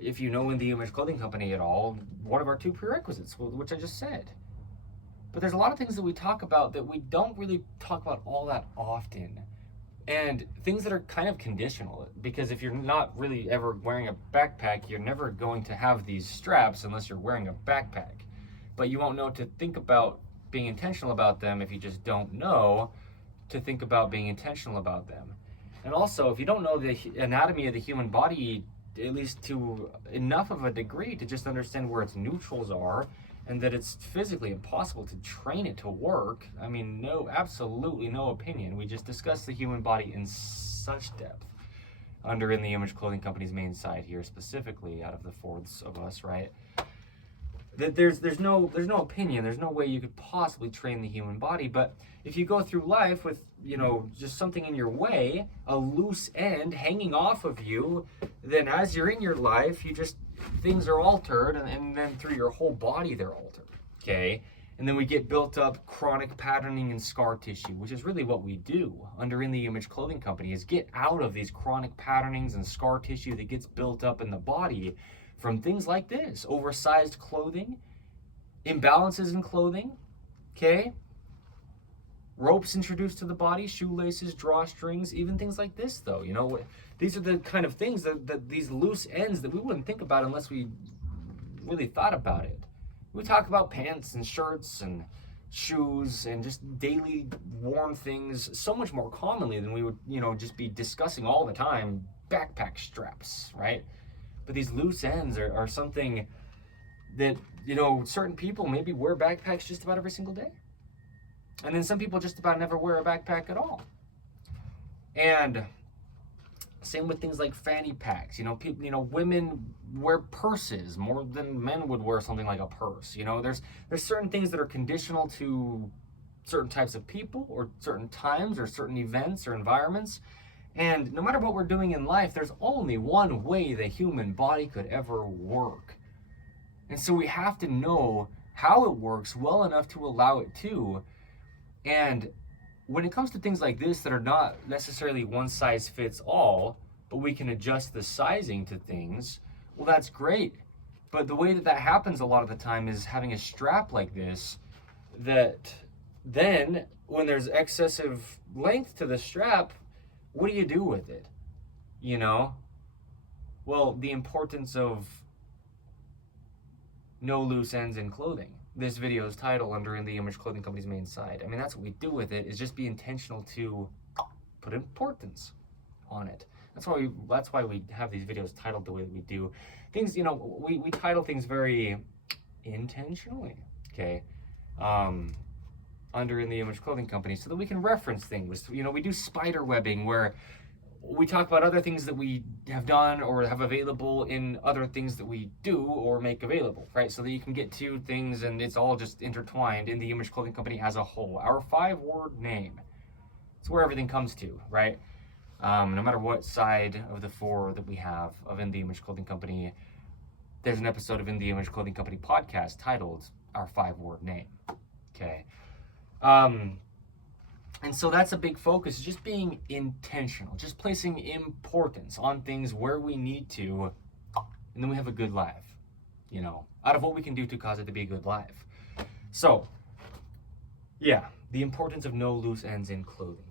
if you know In the Image Clothing Company at all, one of our 2 prerequisites, which I just said. But there's a lot of things that we talk about that we don't really talk about all that often. And things that are kind of conditional, because if you're not really ever wearing a backpack, you're never going to have these straps unless you're wearing a backpack. But you won't know to think about being intentional about them if you just don't know to think about being intentional about them. And also, if you don't know the anatomy of the human body, at least to enough of a degree to just understand where its neutrals are, and that it's physically impossible to train it to work. I mean, no, absolutely no opinion. We just discussed the human body in such depth under In the Image Clothing Company's main site here, specifically out of the 4 of us, right? That there's no opinion. There's no way you could possibly train the human body. But if you go through life with, just something in your way, a loose end hanging off of you, then as you're in your life, things are altered, and then through your whole body they're altered, okay? And then we get built up chronic patterning and scar tissue, which is really what we do under In the Image Clothing Company, is get out of these chronic patternings and scar tissue that gets built up in the body from things like this: oversized clothing, imbalances in clothing, okay? Ropes introduced to the body, shoelaces, drawstrings, even things like this, though. These are the kind of things that these loose ends that we wouldn't think about unless we really thought about it. We talk about pants and shirts and shoes and just daily worn things so much more commonly than we would, just be discussing all the time backpack straps, right? But these loose ends are something that, certain people maybe wear backpacks just about every single day. And then some people just about never wear a backpack at all. And same with things like fanny packs. Women wear purses more than men would wear something like a purse. There's certain things that are conditional to certain types of people or certain times or certain events or environments. And no matter what we're doing in life, there's only one way the human body could ever work. And so we have to know how it works well enough to allow it to. And when it comes to things like this that are not necessarily one size fits all, but we can adjust the sizing to things, well, that's great. But the way that happens a lot of the time is having a strap like this, that then when there's excessive length to the strap, what do you do with it? Well, the importance of no loose ends in clothing. This video's title under In the Image Clothing Company's main site. I mean, that's what we do with it, is just be intentional to put importance on it. That's why we have these videos titled the way that we do. Things, we title things very intentionally, okay? Under In the Image Clothing Company, so that we can reference things. We do spider webbing, where we talk about other things that we have done or have available in other things that we do or make available, right? So that you can get to things and it's all just intertwined in the Image Clothing Company as a whole. Our 5-word name. It's where everything comes to, right? No matter what side of the 4 that we have of In the Image Clothing Company, there's an episode of In the Image Clothing Company podcast titled Our 5-word name, okay? And so that's a big focus, just being intentional, just placing importance on things where we need to, and then we have a good life, out of what we can do to cause it to be a good life. So, yeah, the importance of no loose ends in clothing.